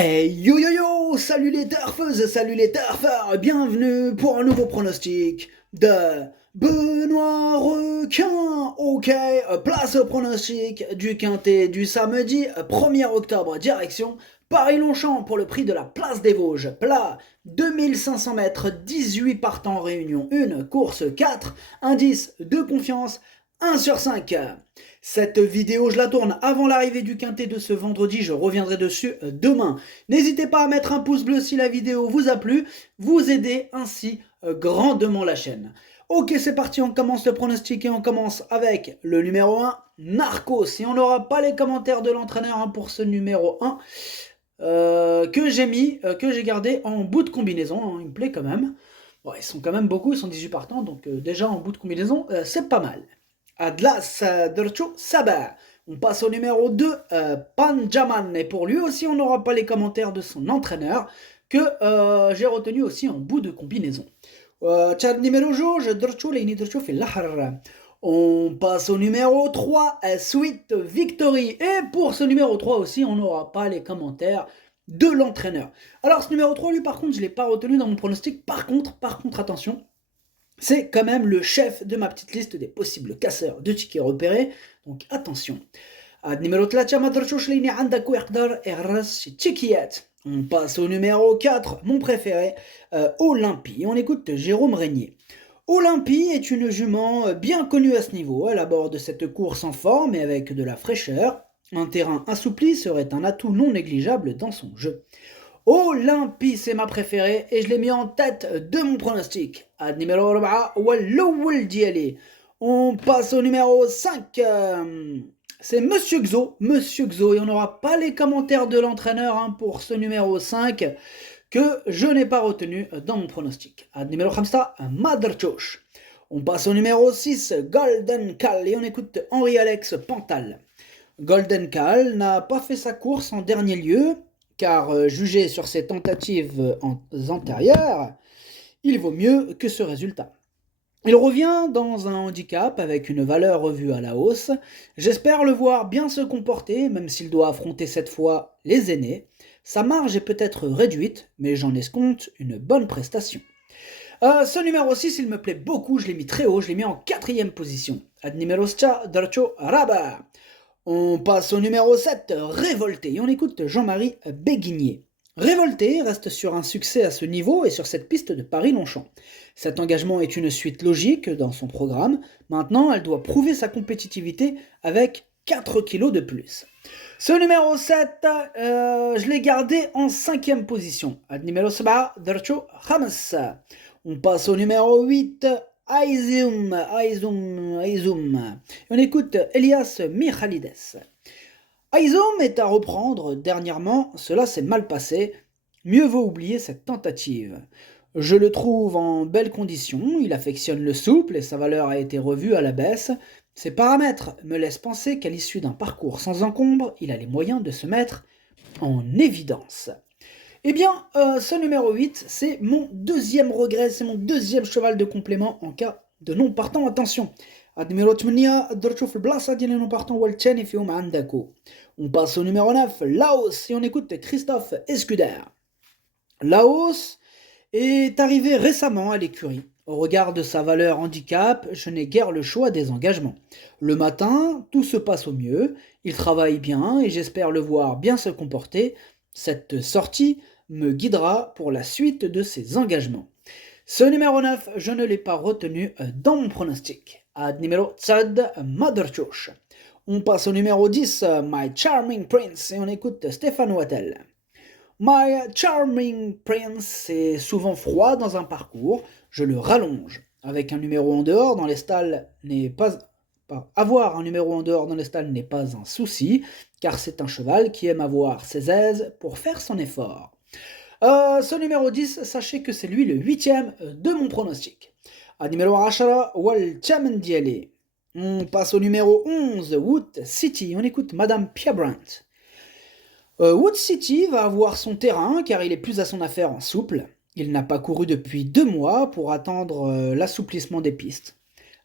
Hey yo yo yo, salut les turfeuses, salut les turfeurs, bienvenue pour un nouveau pronostic de Benoît Requin. Ok, place au pronostic du quintet du samedi 1er octobre, direction Paris-Longchamp pour le prix de la place des Vosges. Plat 2500 mètres, 18 partants réunion 1, course 4, indice de confiance 1 sur 5. Cette vidéo, je la tourne avant l'arrivée du quintet de ce vendredi, je reviendrai dessus demain. N'hésitez pas à mettre un pouce bleu si la vidéo vous a plu, vous aidez ainsi grandement la chaîne. Ok, c'est parti, on commence le pronostic et on commence avec le numéro 1, Narcos. Et on n'aura pas les commentaires de l'entraîneur pour ce numéro 1 que j'ai gardé en bout de combinaison, il me plaît quand même. Bon, ils sont quand même beaucoup, ils sont 18 partants, donc déjà en bout de combinaison, c'est pas mal. Adlas Dercho Sabah. On passe au numéro 2, Panjaman. Et pour lui aussi, on n'aura pas les commentaires de son entraîneur, que j'ai retenu aussi en bout de combinaison. Numéro Jauge, Dercho Leini Dercho fait l'ahar. On passe au numéro 3, Sweet Victory. Et pour ce numéro 3 aussi, on n'aura pas les commentaires de l'entraîneur. Alors ce numéro 3, lui par contre, je ne l'ai pas retenu dans mon pronostic. Par contre, attention, c'est quand même le chef de ma petite liste des possibles casseurs de tickets repérés, donc attention. Numéro 3, on passe au numéro 4, mon préféré, Olympie. On écoute Jérôme Régnier. Olympie est une jument bien connue à ce niveau. Elle aborde cette course en forme et avec de la fraîcheur. Un terrain assoupli serait un atout non négligeable dans son jeu. Olympie, c'est ma préférée et je l'ai mis en tête de mon pronostic. Ad numéro 4, Walloul Diali. On passe au numéro 5. C'est Monsieur Xo, et on n'aura pas les commentaires de l'entraîneur pour ce numéro 5 que je n'ai pas retenu dans mon pronostic. Ad numéro 5, Maderchosh. On passe au numéro 6, Golden Cal, et on écoute Henri-Alex Pantal. Golden Cal n'a pas fait sa course en dernier lieu, car jugé sur ses tentatives antérieures, il vaut mieux que ce résultat. Il revient dans un handicap avec une valeur revue à la hausse. J'espère le voir bien se comporter, même s'il doit affronter cette fois les aînés. Sa marge est peut-être réduite, mais j'en escompte une bonne prestation. Ce numéro 6, il me plaît beaucoup, je l'ai mis très haut, je l'ai mis en 4e position. Ad numéro 7, Darcho Raba. On passe au numéro 7, Révolté, et on écoute Jean-Marie Béguigné. Révolté reste sur un succès à ce niveau et sur cette piste de Paris-Longchamp. Cet engagement est une suite logique dans son programme. Maintenant, elle doit prouver sa compétitivité avec 4 kilos de plus. Ce numéro 7, je l'ai gardé en 5e position. Ad numéro 7, Dercho Hamas. On passe au numéro 8, Aizum. On écoute Elias Michalides. Aizum est à reprendre dernièrement, cela s'est mal passé. Mieux vaut oublier cette tentative. Je le trouve en belle condition, il affectionne le souple et sa valeur a été revue à la baisse. Ses paramètres me laissent penser qu'à l'issue d'un parcours sans encombre, il a les moyens de se mettre en évidence. Eh bien, ce numéro 8, c'est mon deuxième regret, c'est mon deuxième cheval de complément en cas de non partant. Attention, numéro 8, درتشوف البلاصة ديال non partant والثاني فيهم عندكو. On passe au numéro 9, Laos, et on écoute Christophe Escuder. Laos est arrivé récemment à l'écurie. Au regard de sa valeur handicap, je n'ai guère le choix des engagements. Le matin, tout se passe au mieux, il travaille bien et j'espère le voir bien se comporter. Cette sortie me guidera pour la suite de ses engagements. Ce numéro 9, je ne l'ai pas retenu dans mon pronostic. Ad numéro 10, Motherchosh. On passe au numéro 10, My Charming Prince, et on écoute Stéphane Wattel. My Charming Prince est souvent froid dans un parcours, je le rallonge. Avec un numéro en dehors dans les stalles n'est pas... Avoir un numéro en dehors dans les stalles n'est pas un souci, car c'est un cheval qui aime avoir ses aises pour faire son effort. Ce numéro 10, sachez que c'est lui le 8e de mon pronostic. À numéro 10, Wal Dialé. On passe au numéro 11, Wood City. On écoute Madame Piabrandt. Wood City va avoir son terrain car il est plus à son affaire en souple. Il n'a pas couru depuis 2 mois pour attendre l'assouplissement des pistes.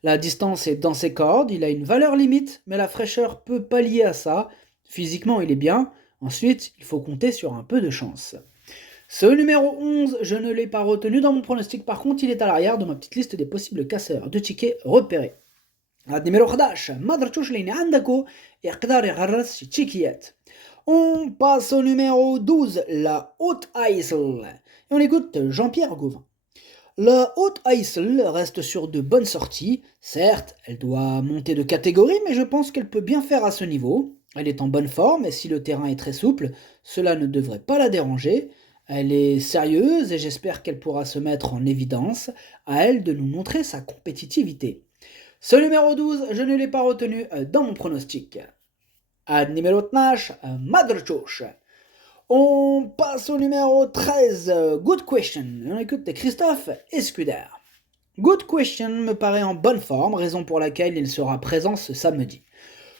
La distance est dans ses cordes, il a une valeur limite, mais la fraîcheur peut pallier à ça. Physiquement, il est bien. Ensuite, il faut compter sur un peu de chance. Ce numéro 11, je ne l'ai pas retenu dans mon pronostic, par contre il est à l'arrière de ma petite liste des possibles casseurs de tickets repérés. Numéro 11, ما درتوش لين عندكو يقدر يغرس شي تشيكيات. On passe au numéro 12, la Haute-Aïssel. Et on écoute Jean-Pierre Gauvin. La Haute-Aïssel reste sur de bonnes sorties. Certes, elle doit monter de catégorie, mais je pense qu'elle peut bien faire à ce niveau. Elle est en bonne forme et si le terrain est très souple, cela ne devrait pas la déranger. Elle est sérieuse et j'espère qu'elle pourra se mettre en évidence. À elle de nous montrer sa compétitivité. Ce numéro 12, je ne l'ai pas retenu dans mon pronostic. Numéro 12, Madrchosh. On passe au numéro 13, Good Question. On écoute Christophe Escuder. Good Question me paraît en bonne forme, raison pour laquelle il sera présent ce samedi.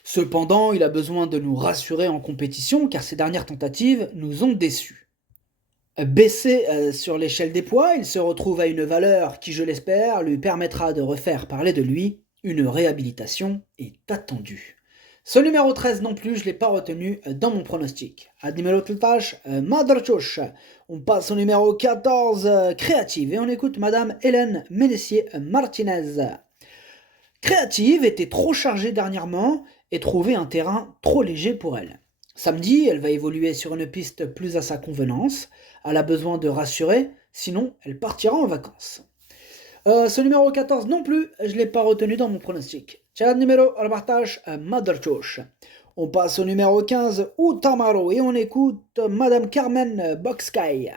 Cependant, il a besoin de nous rassurer en compétition car ses dernières tentatives nous ont déçus. Baissé sur l'échelle des poids, il se retrouve à une valeur qui, je l'espère, lui permettra de refaire parler de lui. Une réhabilitation est attendue. Ce numéro 13 non plus, je ne l'ai pas retenu dans mon pronostic. Numéro 13, Madrchosh. On passe au numéro 14, Créative. Et on écoute Madame Hélène Ménessier-Martinez. Créative était trop chargée dernièrement et trouvait un terrain trop léger pour elle. Samedi, elle va évoluer sur une piste plus à sa convenance. Elle a besoin de rassurer, sinon elle partira en vacances. Ce numéro 14 non plus, je ne l'ai pas retenu dans mon pronostic. Tiens, numéro 14, Madrchosh. On passe au numéro 15, Utamaro, et on écoute Madame Carmen Boxsky.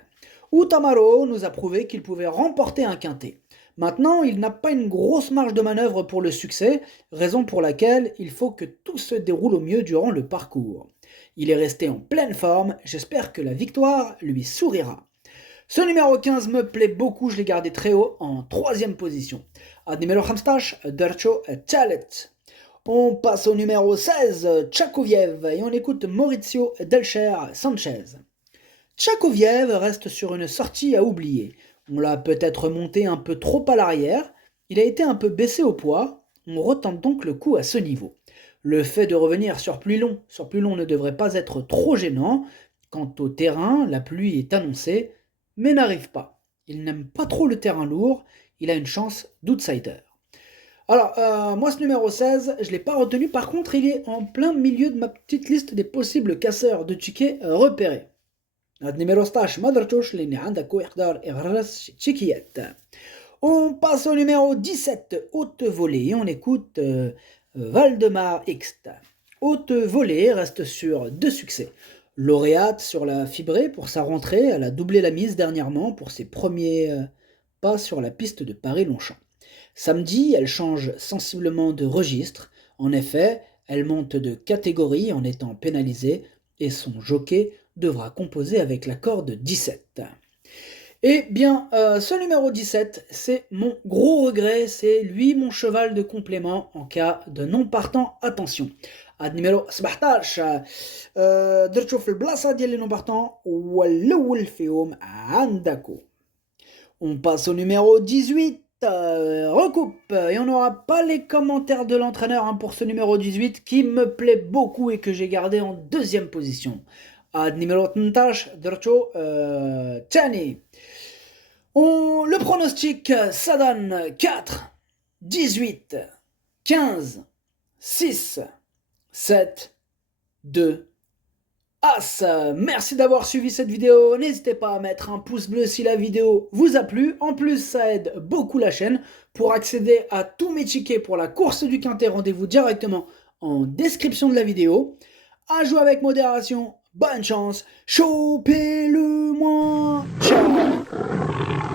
Utamaro nous a prouvé qu'il pouvait remporter un quintet. Maintenant, il n'a pas une grosse marge de manœuvre pour le succès, raison pour laquelle il faut que tout se déroule au mieux durant le parcours. Il est resté en pleine forme, j'espère que la victoire lui sourira. Ce numéro 15 me plaît beaucoup, je l'ai gardé très haut en 3e position. Numéro 15, Dercho Chalet. On passe au numéro 16, Tchakoviev, et on écoute Maurizio Delcher Sanchez. Tchakoviev reste sur une sortie à oublier. On l'a peut-être monté un peu trop à l'arrière, il a été un peu baissé au poids, on retente donc le coup à ce niveau. Le fait de revenir sur plus long ne devrait pas être trop gênant. Quant au terrain, la pluie est annoncée, mais n'arrive pas. Il n'aime pas trop le terrain lourd, il a une chance d'outsider. Alors, moi ce numéro 16, je ne l'ai pas retenu, par contre il est en plein milieu de ma petite liste des possibles casseurs de tickets repérés. Numéro 16, Madrchosh, لأن عندك يقدر يغرس تشيكيات. On passe au numéro 17, Haute Volée, et on écoute Valdemar Xt. Haute Volée reste sur 2 succès. Lauréate sur la fibrée pour sa rentrée, elle a doublé la mise dernièrement pour ses premiers pas sur la piste de Paris-Longchamp. Samedi, elle change sensiblement de registre. En effet, elle monte de catégorie en étant pénalisée et son jockey devra composer avec la corde 17. Eh bien, ce numéro 17, c'est mon gros regret, c'est lui mon cheval de complément en cas de non partant. Attention. numéro 17 درتو في البلاصة ديال لي نون بارتون والأول فيهم عندكو. On passe au numéro 18, recoupe, et on n'aura pas les commentaires de l'entraîneur pour ce numéro 18 qui me plaît beaucoup et que j'ai gardé en 2e position. Numéro 18, درتو تاني. Le pronostic, ça donne 4, 18, 15, 6, 7, 2, As. Merci d'avoir suivi cette vidéo. N'hésitez pas à mettre un pouce bleu si la vidéo vous a plu. En plus, ça aide beaucoup la chaîne. Pour accéder à tous mes tickets pour la course du quintet, rendez-vous directement en description de la vidéo. À jouer avec modération. Bonne chance. Chopez-le moins. Ciao.